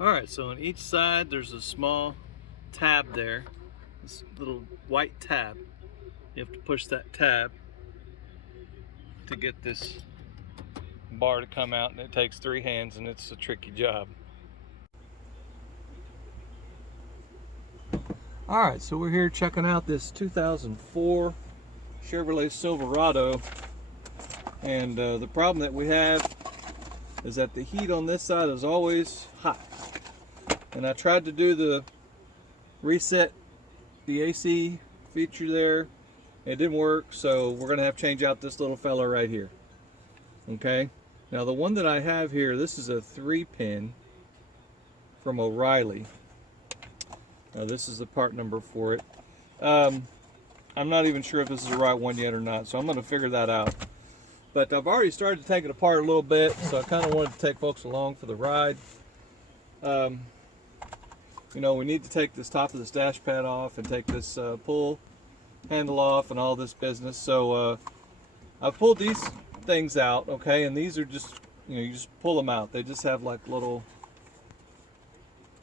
Alright, so on each side there's a small tab there, this little white tab. You have to push that tab to get this bar to come out, and it takes 3 hands, and it's a tricky job. Alright, so we're here checking out this 2004 Chevrolet Silverado, and the problem that we have is that the heat on this side is always hot. And I tried to do the reset the AC feature there. It didn't work, so we're gonna have to change out this little fella right here. Okay, now the one that I have here, this is a 3-pin from O'Reilly. Now this is the part number for it. I'm not even sure if this is the right one yet or not, so I'm gonna figure that out. But I've already started to take it apart a little bit, so I kind of wanted to take folks along for the ride. You know, we need to take this top of this dash pad off and take this pull handle off and all this business. So I've pulled these things out, okay, and these are just, you know, you just pull them out. They just have like little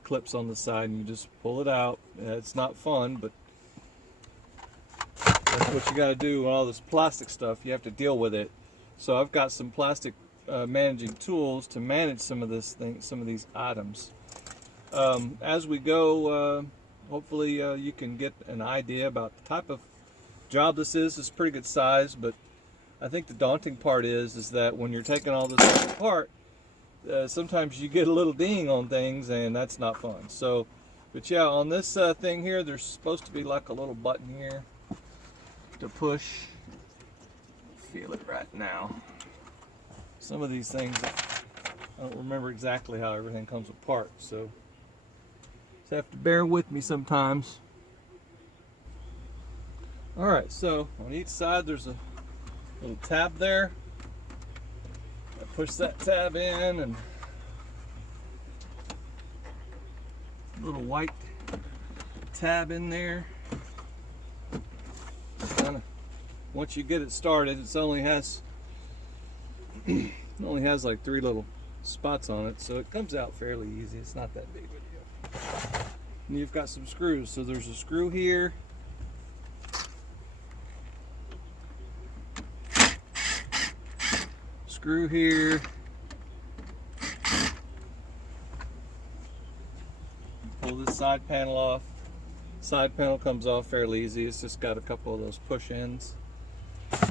clips on the side, and you just pull it out. It's not fun, but that's what you got to do. All this plastic stuff, you have to deal with it. So I've got some plastic managing tools to manage some of this thing, some of these items. As we go, hopefully you can get an idea about the type of job this is. It's pretty good size, but I think the daunting part is that when you're taking all this apart, sometimes you get a little ding on things, and that's not fun. So, but yeah, on this thing here, there's supposed to be like a little button here to push. Feel it right now. Some of these things, I don't remember exactly how everything comes apart, so just have to bear with me sometimes. Alright, so on each side there's a little tab there. I push that tab in, and a little white tab in there. Once you get it started, it only has like 3 little spots on it, so it comes out fairly easy. It's not that big of a deal. And you've got some screws. So there's a screw here, screw here, pull this side panel off. Side panel comes off fairly easy. It's just got a couple of those push ends.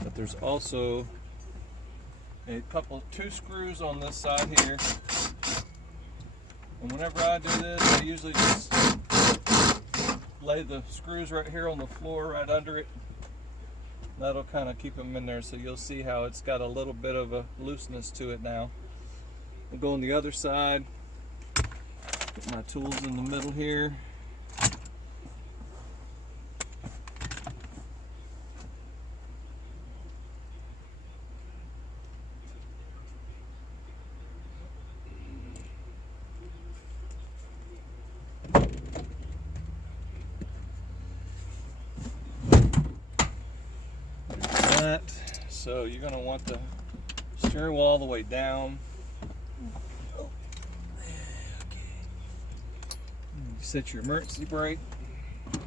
But there's also two screws on this side here. And whenever I do this, I usually just lay the screws right here on the floor, right under it. That'll kind of keep them in there, so you'll see how it's got a little bit of a looseness to it now. I'll go on the other side, put my tools in the middle here. So you're going to want the steering wheel all the way down. Oh, okay. Set your emergency brake. You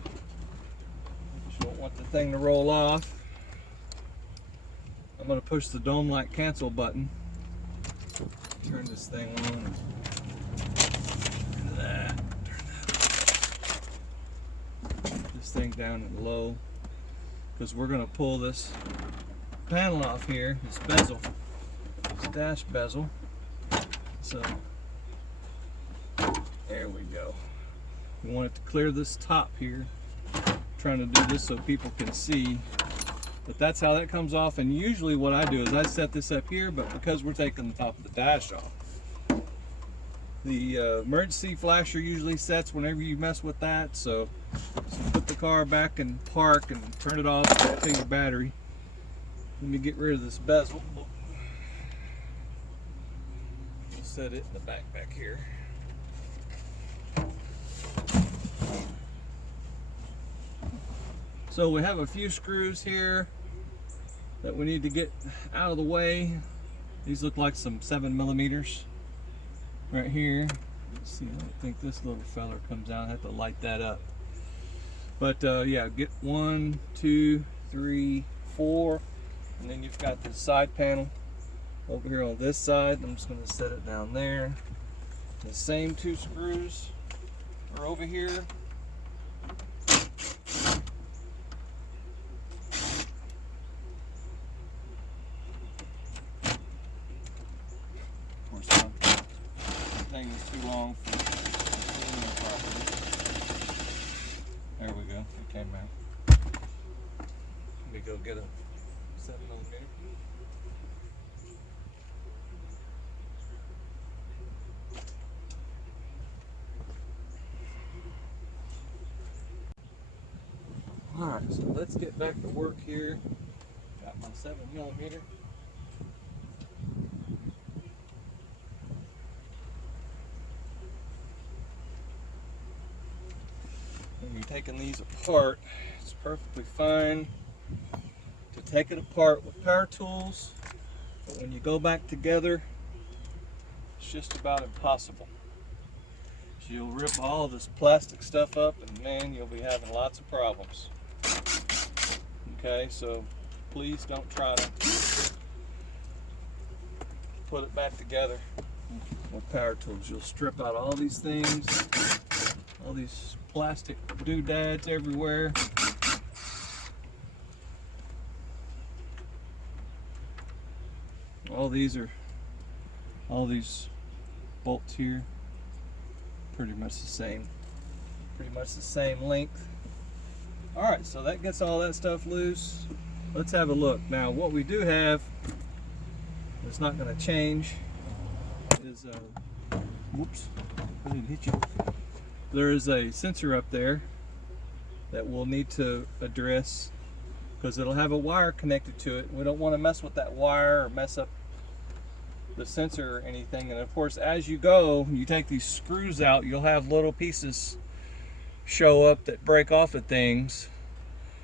don't want the thing to roll off. I'm going to push the dome light cancel button. Turn this thing on. Turn that this thing down and low, because we're going to pull this panel off here, this bezel, this dash bezel. So there we go. We want it to clear this top here. I'm trying to do this so people can see, but that's how that comes off. And usually what I do is I set this up here, but because we're taking the top of the dash off, the emergency flasher usually sets whenever you mess with that. So put the car back in park and turn it off, take your battery. Let me get rid of this bezel. We'll set it in the back here. So we have a few screws here that we need to get out of the way. These look like some 7mm right here. Let's see, I don't think this little feller comes out. I have to light that up. But yeah, get 1, 2, 3, 4, and then you've got the side panel over here on this side. I'm just going to set it down there. The same 2 screws are over here. Of course, the thing is too long for cleaning it properly. There we go. It came out. Let me go get a 7mm. Alright, so let's get back to work here. Got my 7mm. When you're taking these apart, it's perfectly fine to take it apart with power tools, but when you go back together, it's just about impossible. So you'll rip all this plastic stuff up, and man, you'll be having lots of problems. Okay, so please don't try to put it back together with power tools. You'll strip out all these things, all these plastic doodads everywhere. All these bolts here, pretty much the same length. All right, so that gets all that stuff loose. Let's have a look. Now, what we do have, it's not going to change, is whoops, I didn't hit you. There is a sensor up there that we'll need to address because it'll have a wire connected to it. We don't want to mess with that wire or mess up the sensor or anything. And of course, as you go, you take these screws out, you'll have little pieces show up that break off of things.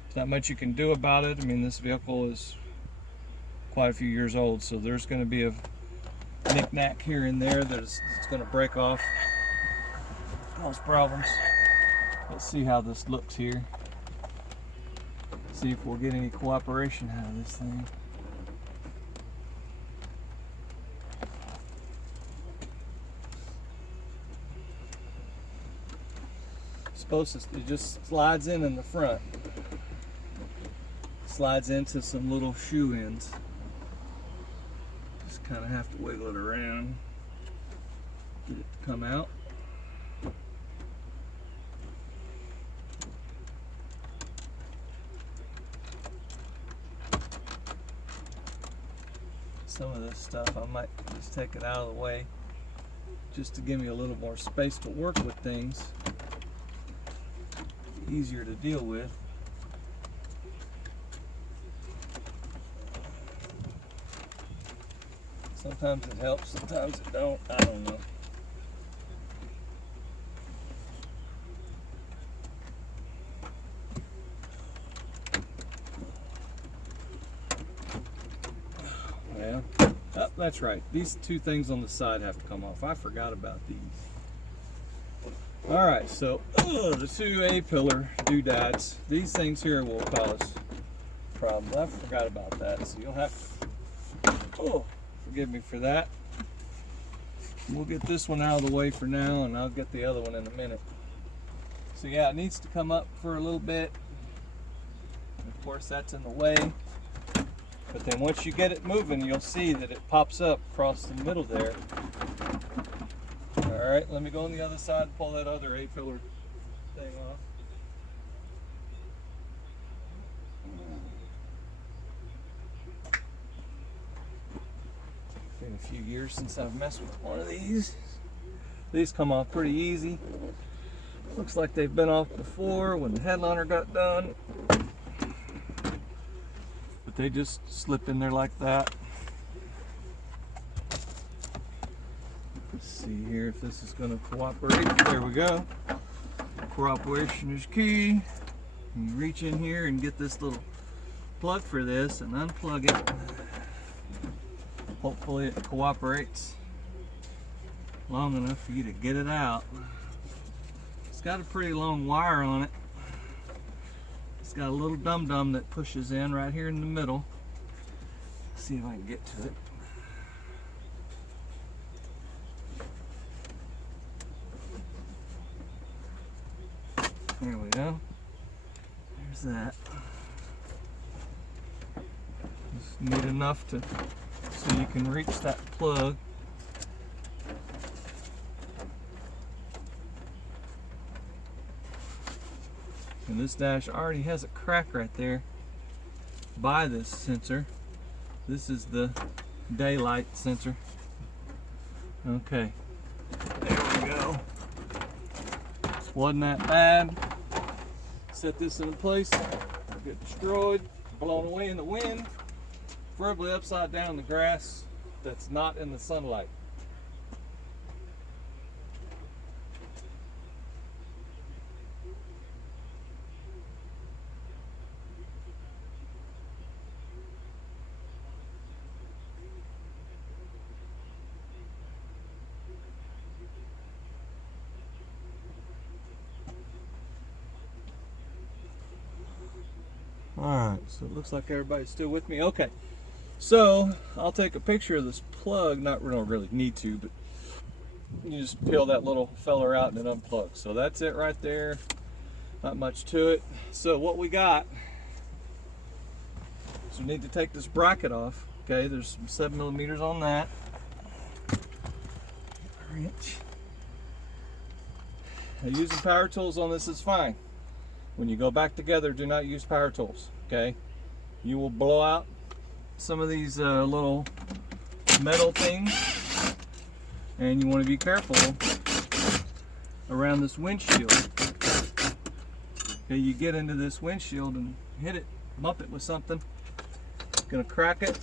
There's not much you can do about it. I mean, this vehicle is quite a few years old, so there's going to be a knick-knack here and there that it's going to break off, cause problems. Let's see how this looks here. See if we'll get any cooperation out of this thing. It just slides in the front. Slides into some little shoe ends. Just kind of have to wiggle it around, get it to come out. Some of this stuff I might just take it out of the way just to give me a little more space to work with things. Easier to deal with. Sometimes it helps, sometimes it don't. I don't know. Well, oh, that's right. These 2 things on the side have to come off. I forgot about these. All right, so the 2 A-pillar doodads, these things here will cause problems. I forgot about that, so you'll have to forgive me for that. We'll get this one out of the way for now, and I'll get the other one in a minute. So yeah, it needs to come up for a little bit. And of course, that's in the way. But then once you get it moving, you'll see that it pops up across the middle there. All right, let me go on the other side and pull that other A-pillar thing off. Been a few years since I've messed with one of these. These come off pretty easy. Looks like they've been off before when the headliner got done. But they just slip in there like that. See here if this is going to cooperate. There we go. Cooperation is key. You reach in here and get this little plug for this and unplug it. Hopefully it cooperates. long enough for you to get it out. It's got a pretty long wire on it. It's got a little dum-dum that pushes in right here in the middle. Let's see if I can get to it. There we go. There's that. Just need enough to so you can reach that plug. And this dash already has a crack right there by this sensor. This is the daylight sensor. Okay, there we go. Wasn't that bad. Set this in place. Get destroyed, blown away in the wind, preferably upside down in the grass that's not in the sunlight. Alright, so it looks like everybody's still with me. Okay, so I'll take a picture of this plug. We don't really need to, but you just peel that little feller out and it unplugs. So that's it right there. Not much to it. So what we got is we need to take this bracket off. Okay, there's some 7mm on that. Wrench. Now, using power tools on this is fine. When you go back together, do not use power tools, okay? You will blow out some of these little metal things, and you want to be careful around this windshield. Okay, you get into this windshield and hit it, bump it with something, it's gonna crack it.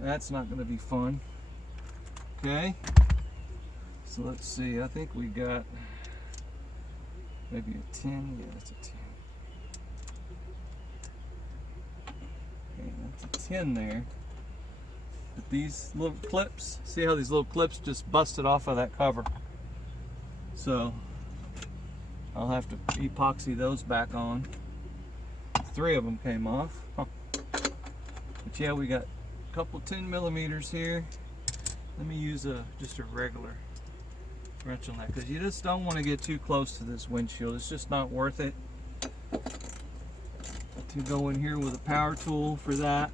That's not gonna be fun, okay? So let's see, I think we got maybe a 10, yeah, that's a 10. Okay, that's a 10 there. But these little clips, see how these little clips just busted off of that cover? So I'll have to epoxy those back on. 3 of them came off. Huh. But yeah, we got a couple 10mm here. Let me use just a regular wrench on that, because you just don't want to get too close to this windshield. It's just not worth it to go in here with a power tool for that.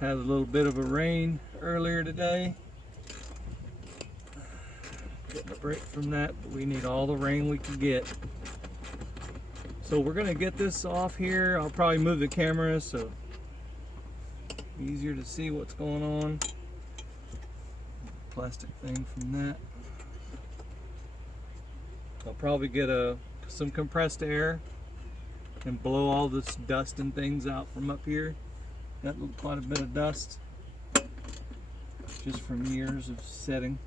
Had a little bit of a rain earlier today. Getting a break from that, but we need all the rain we can get. So we're gonna get this off here. I'll probably move the camera so easier to see what's going on. Plastic thing from that. I'll probably get some compressed air and blow all this dust and things out from up here. Got quite a bit of dust just from years of setting.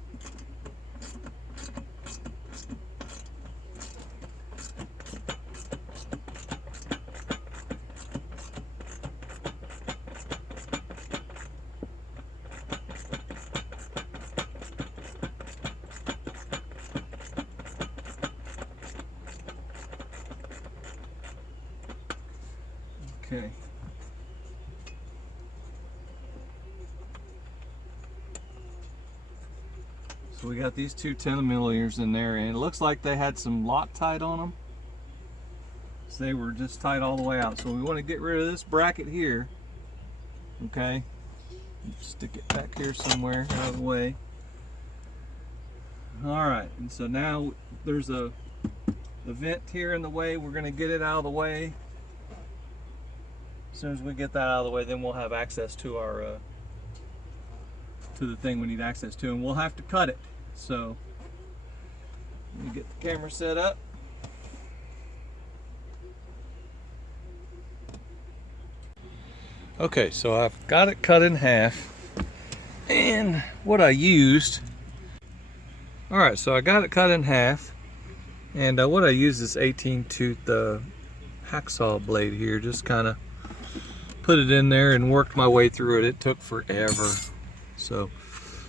Okay. So we got these two 10mm in there, and it looks like they had some Loctite on them. So they were just tight all the way out. So we want to get rid of this bracket here. Okay. Stick it back here somewhere out of the way. Alright, and so now there's the vent here in the way. We're going to get it out of the way. As soon as we get that out of the way, then we'll have access to our to the thing we need access to, and we'll have to cut it. So let me get the camera set up. Okay, so I've got it cut in half, and what I used, all right, so I got it cut in half, and what I used is 18 tooth hacksaw blade here, just kind of put it in there and worked my way through it. It took forever. So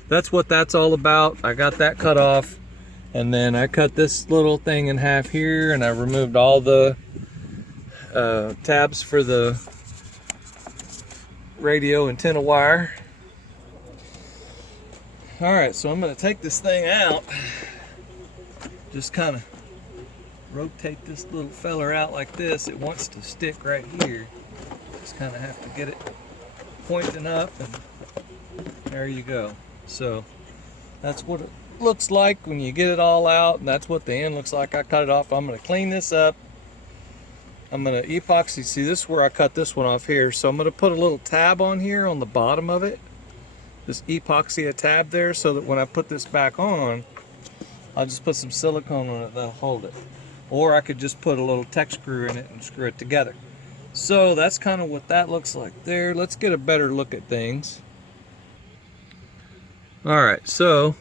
that's what that's all about. I got that cut off, and then I cut this little thing in half here, and I removed all the tabs for the radio antenna wire. All right, so I'm going to take this thing out, just kind of rotate this little feller out like this. It wants to stick right here. Just kind of have to get it pointing up, and there you go. So that's what it looks like when you get it all out, and that's what the end looks like. I cut it off. I'm going to clean this up. I'm going to epoxy. See, this is where I cut this one off here. So I'm going to put a little tab on here on the bottom of it. Just epoxy a tab there so that when I put this back on, I'll just put some silicone on it that'll hold it. Or I could just put a little tech screw in it and screw it together. So that's kind of what that looks like there. Let's get a better look at things. All right, so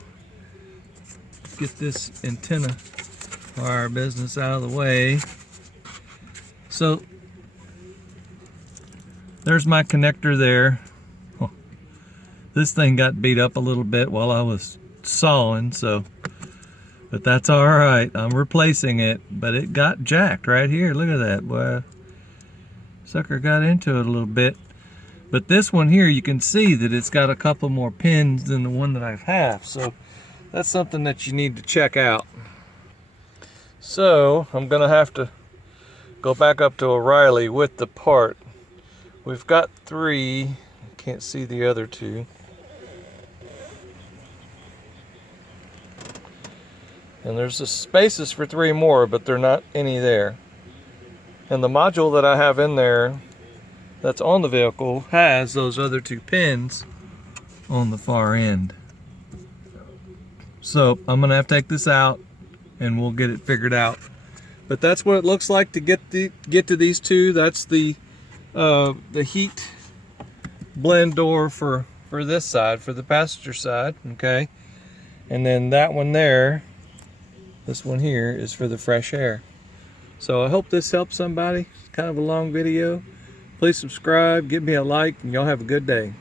get this antenna wire business out of the way. So there's my connector there. Oh, this thing got beat up a little bit while I was sawing, so, but that's all right. I'm replacing it, but it got jacked right here. Look at that, boy. Sucker got into it a little bit. But this one here, you can see that it's got a couple more pins than the one that I have. So that's something that you need to check out. So I'm gonna have to go back up to O'Reilly with the part. We've got 3. I can't see the other 2. And there's the spaces for 3 more, but they're not any there. And the module that I have in there that's on the vehicle has those other 2 pins on the far end. So I'm gonna have to take this out and we'll get it figured out. But that's what it looks like to get to these 2. That's the heat blend door for this side, for the passenger side, okay? And then that one there, this one here, is for the fresh air. So I hope this helps somebody. It's kind of a long video. Please subscribe, give me a like, and y'all have a good day.